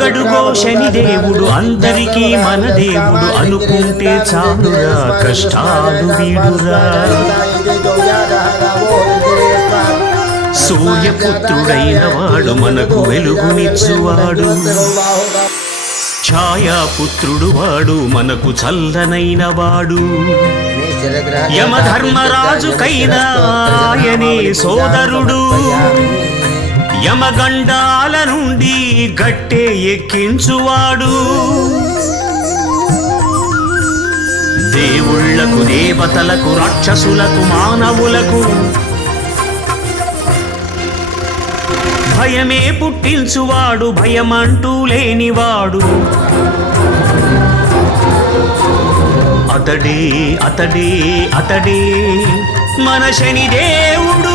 అడుగడుగో శనిదేవుడు అందరికీ మన దేవుడు అనుకుంటే చాలురా కష్టాలు వీడురా. సూర్యపుత్రుడైన వాడు మనకు వెలుగునిచ్చువాడు, ఛాయాపుత్రుడు వాడు మనకు చల్లనైన వాడు. యమధర్మరాజుకైనా ఆయనే సోదరుడు, యమగండాల నుండి గట్టె ఎక్కించువాడు. దేవుళ్లకు దేవతలకు రాక్షసులకు మానవులకు భయమే పుట్టించువాడు, భయమంటూ లేనివాడు. అతడే అతడే అతడే మన శనిదేవుడు.